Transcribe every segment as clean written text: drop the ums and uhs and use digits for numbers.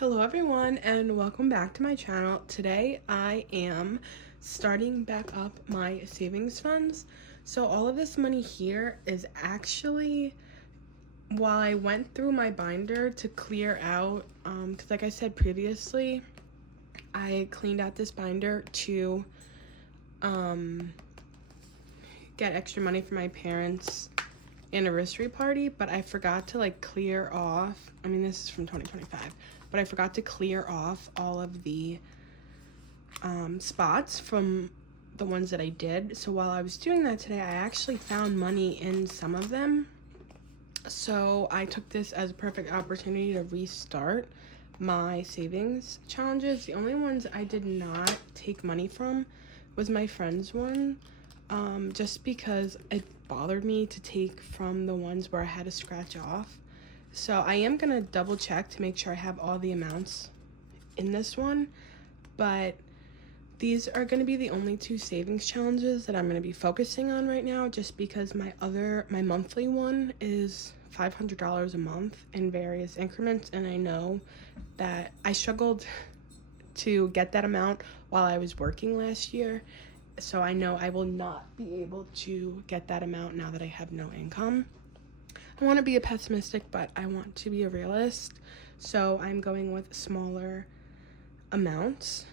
Hello everyone and welcome back to my channel. Today I am starting back up my savings funds. So all of this money here is actually, while I went through my binder to clear out, because like I said previously, I cleaned out this binder to get extra money for my parents' anniversary party, but I forgot to clear off, this is from 2025, but I forgot to clear off all of the spots from the ones that I did. So while I was doing that today, I actually found money in some of them. So I took this as a perfect opportunity to restart my savings challenges. The only ones I did not take money from was my friend's one, just because it bothered me to take from the ones where I had to scratch off. So I am gonna double check to make sure I have all the amounts in this one, but these are gonna be the only two savings challenges that I'm gonna be focusing on right now, just because my monthly one is $500 a month in various increments, and I know that I struggled to get that amount while I was working last year. So I know I will not be able to get that amount now that I have no income. I want to be a pessimistic, but I want to be a realist. So I'm going with smaller amounts.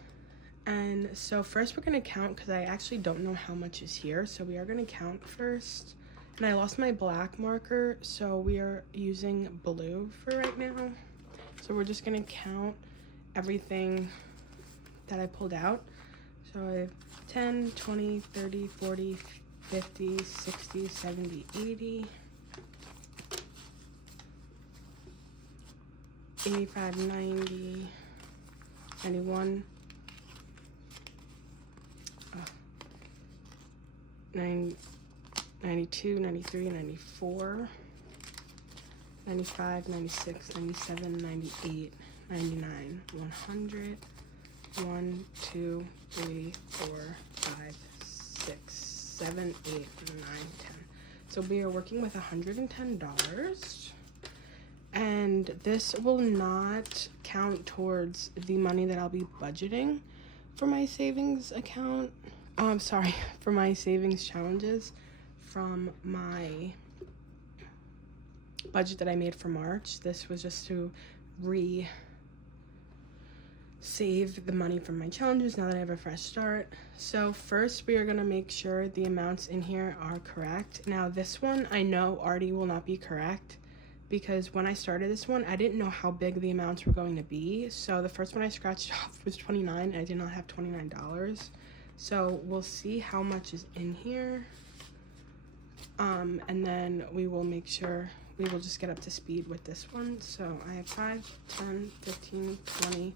And so first we're going to count, because I actually don't know how much is here. So we are going to count first. And I lost my black marker, so we are using blue for right now. So we're just going to count everything that I pulled out. So I have 10, 20, 30, 40, 50, 60, 70, 80, 85, 90, 91, 92, 93, 94, 95, 96, 97, 98, 99, 100, 1, 2, 3, 4, 5, 6, 7, 8, 9, 10. So we are working with $110. And this will not count towards the money that I'll be budgeting for my savings account. For my savings challenges from my budget that I made for March. This was just to save the money from my challenges now that I have a fresh start. So first we are going to make sure the amounts in here are correct. Now this one I know already will not be correct, because when I started this one I didn't know how big the amounts were going to be. So the first one I scratched off was $29 and I did not have $29. So we'll see how much is in here, and then we will make sure we will just get up to speed with this one. So I have 5, 10, 15, 20,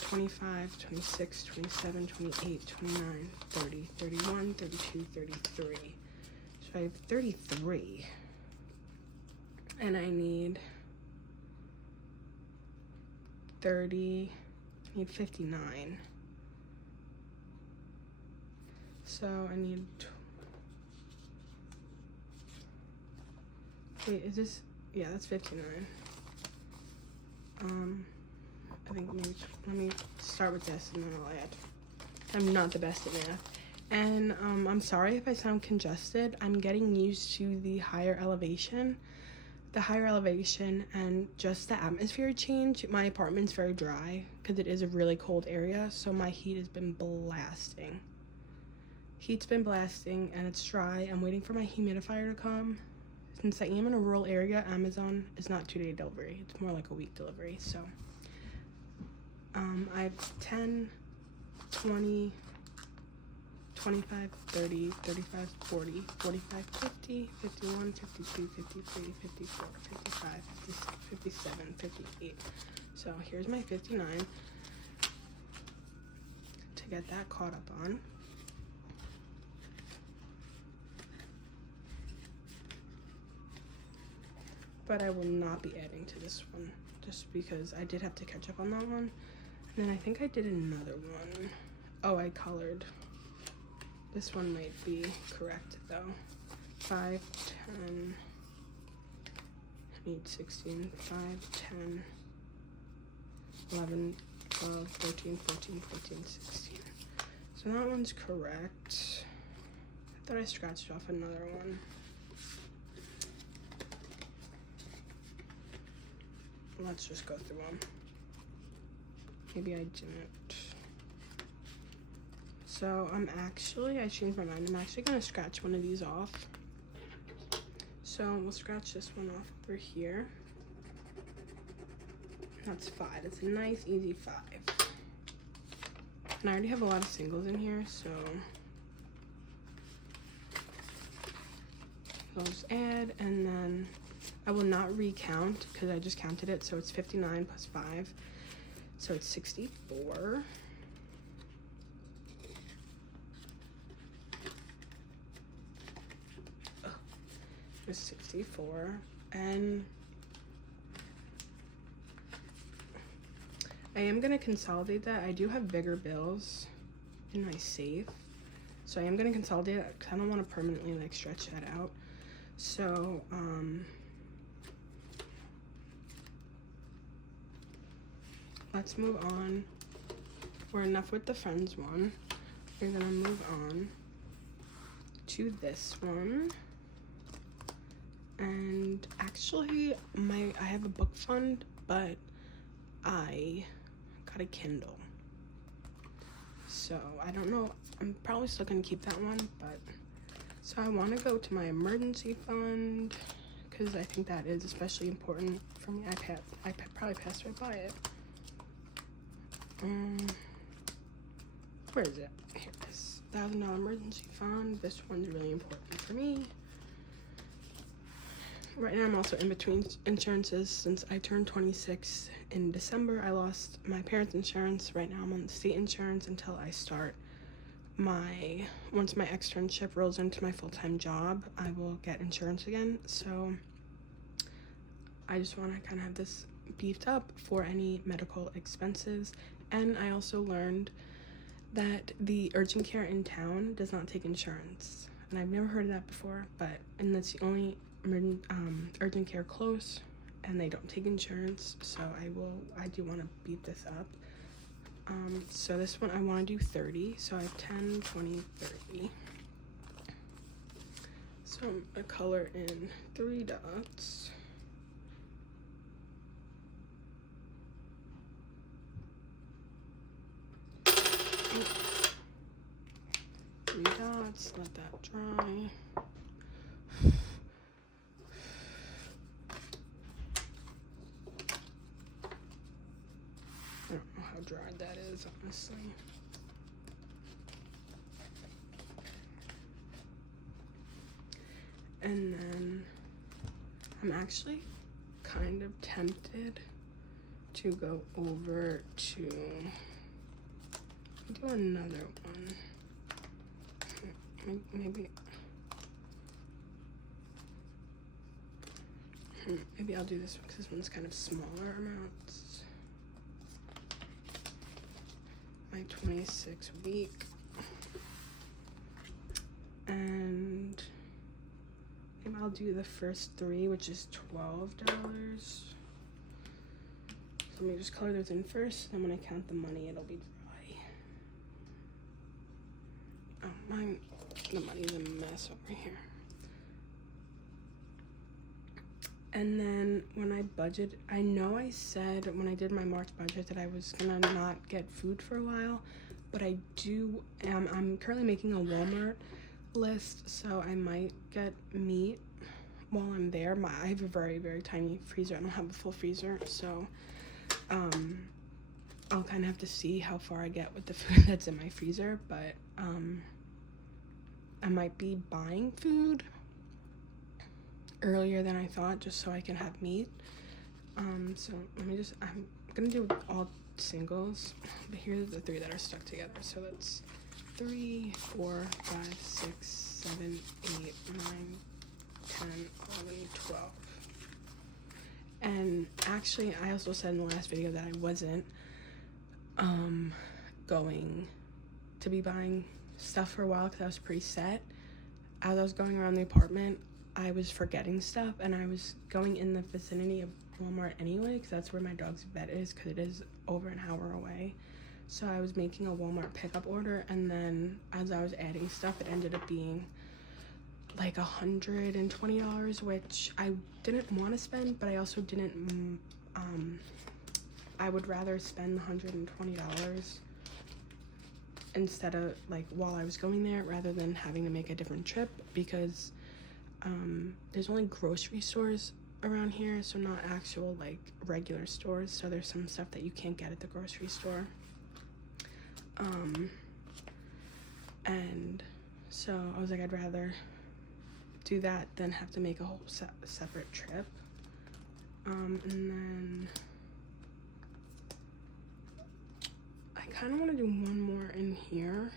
25, 26, 27, 28, 29, 30, 31, 32, 33. So I have 33. And I need 59. So I need, wait, is this, yeah, that's 59. I think maybe, let me start with this and then I'll add. I'm not the best at math. And I'm sorry if I sound congested. I'm getting used to the higher elevation. And just the atmosphere change. My apartment's very dry because it is a really cold area, so my heat has been blasting. And it's dry. I'm waiting for my humidifier to come. Since I am in a rural area, Amazon is not 2-day delivery. It's more like a week delivery. So I have 10, 20, 25, 30, 35, 40, 45, 50, 51, 52, 53, 54, 55, 56, 57, 58. So here's my 59 to get that caught up on. But I will not be adding to this one, just because I did have to catch up on that one. And then I think I did another one. Oh, I colored. This one might be correct though. 5, 10, I need 16, 5, 10, 11, 12, 13, 14, 15, 16. So that one's correct. I thought I scratched off another one. Let's just go through them. Maybe I didn't. So I changed my mind. I'm actually gonna scratch one of these off. So we'll scratch this one off over here. That's 5. It's a nice, easy 5. And I already have a lot of singles in here, so I'll just add, and then I will not recount because I just counted it, so it's 59 plus 5, so it's 64. It's 64, and I am going to consolidate that. I do have bigger bills in my safe, so I am going to consolidate it because I don't want to permanently like stretch that out. So let's move on. We're enough with the friends one. We're going to move on to this one. And actually I have a book fund, but I got a Kindle, so I don't know, I'm probably still gonna keep that one. But so I want to go to my emergency fund because I think that is especially important for me. I probably passed right by it. Where is it? Here it is. $1,000 emergency fund. This one's really important for me. Right now I'm also in between insurances since I turned 26 in December. I lost my parents' insurance. Right now I'm on the state insurance until I start once my externship rolls into my full-time job, I will get insurance again. So I just want to kind of have this beefed up for any medical expenses. And I also learned that the urgent care in town does not take insurance. And I've never heard of that before, and that's the only urgent care close, and they don't take insurance, so I do want to beat this up. So this one I want to do 30, so I have 10, 20, 30. So I'm gonna color in 3 dots. Three dots, let that dry. I don't know how dry that is, honestly. And then I'm actually kind of tempted to go over to do another one. Maybe I'll do this one because this one's kind of smaller amounts. My 26 week, and maybe I'll do the first 3, which is $12. So let me just color those in first, then when I count the money it'll be dry. Oh, the money's a mess over here. And then when I budget, I know I said when I did my March budget that I was gonna not get food for a while, but I'm currently making a Walmart list, so I might get meat while I'm there. I have a very, very tiny freezer. I don't have a full freezer, so I'll kind of have to see how far I get with the food that's in my freezer, but I might be buying food earlier than I thought just so I can have meat. So I'm gonna do all singles, but here's the 3 that are stuck together. So that's 3, 4, 5, 6, 7, 8, 9, 10, 11, 12. And actually I also said in the last video that I wasn't going to be buying stuff for a while because I was pretty set. As I was going around the apartment, I was forgetting stuff, and I was going in the vicinity of Walmart anyway, because that's where my dog's vet is, because it is over an hour away. So I was making a Walmart pickup order, and then as I was adding stuff, it ended up being like $120, which I didn't want to spend, but I also didn't, I would rather spend $120 instead of, like, while I was going there, rather than having to make a different trip, because there's only grocery stores around here, so not actual, like, regular stores, so there's some stuff that you can't get at the grocery store. And so I was like, I'd rather do that than have to make a whole separate trip. And then I kind of want to do one more in here,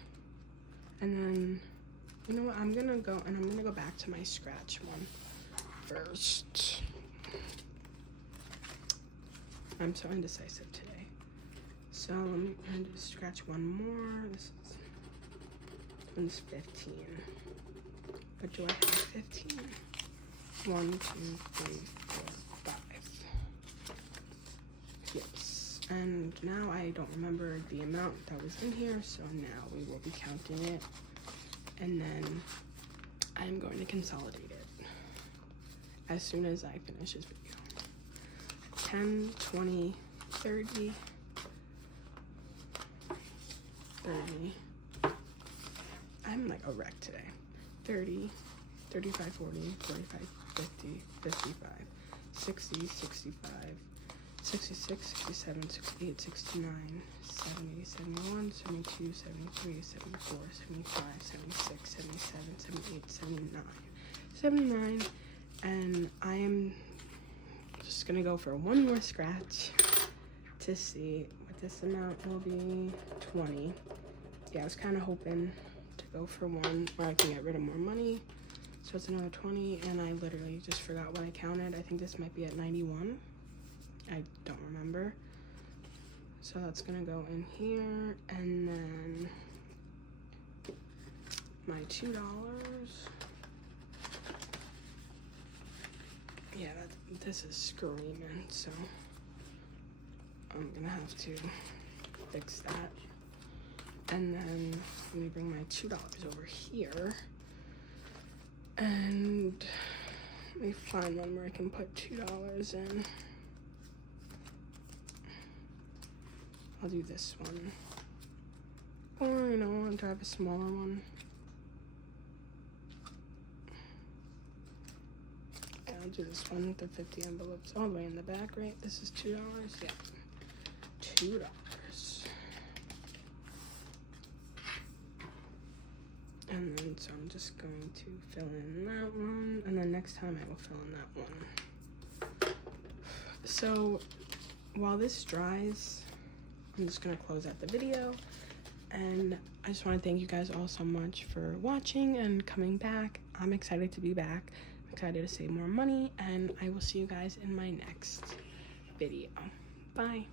and then, you know what, I'm gonna go back to my scratch one first. I'm so indecisive today, so I'm gonna just scratch one more. This one's 15, but do I have 15? 1, 2, 3, 4, 5. Yes, and now I don't remember the amount that was in here, so now we will be counting it, and then I'm going to consolidate it as soon as I finish this video. 10, 20, 30, 30. I'm like a wreck today. 30, 35, 40, 45, 50, 55, 60, 65, 66, 67, 68, 69, 70, 71, 72, 73, 74, 75, 76, 77, 78, 79, 79, and I am just gonna go for one more scratch to see what this amount will be. 20. Yeah, I was kind of hoping to go for one where I can get rid of more money. So it's another 20, and I literally just forgot what I counted. I think this might be at 91. I don't remember. So that's gonna go in here, and then my $2. Yeah, this is screaming, so I'm gonna have to fix that. And then let me bring my $2 over here, and let me find one where I can put $2 in. I'll do this one, or you know, I'll drive a smaller one. I'll do this one with the 50 envelopes all the way in the back, right? This is $2, yeah, $2. And then, so I'm just going to fill in that one, and then next time I will fill in that one. So, while this dries, I'm just gonna close out the video, and I just want to thank you guys all so much for watching and coming back. I'm excited to be back. I'm excited to save more money, and I will see you guys in my next video. Bye.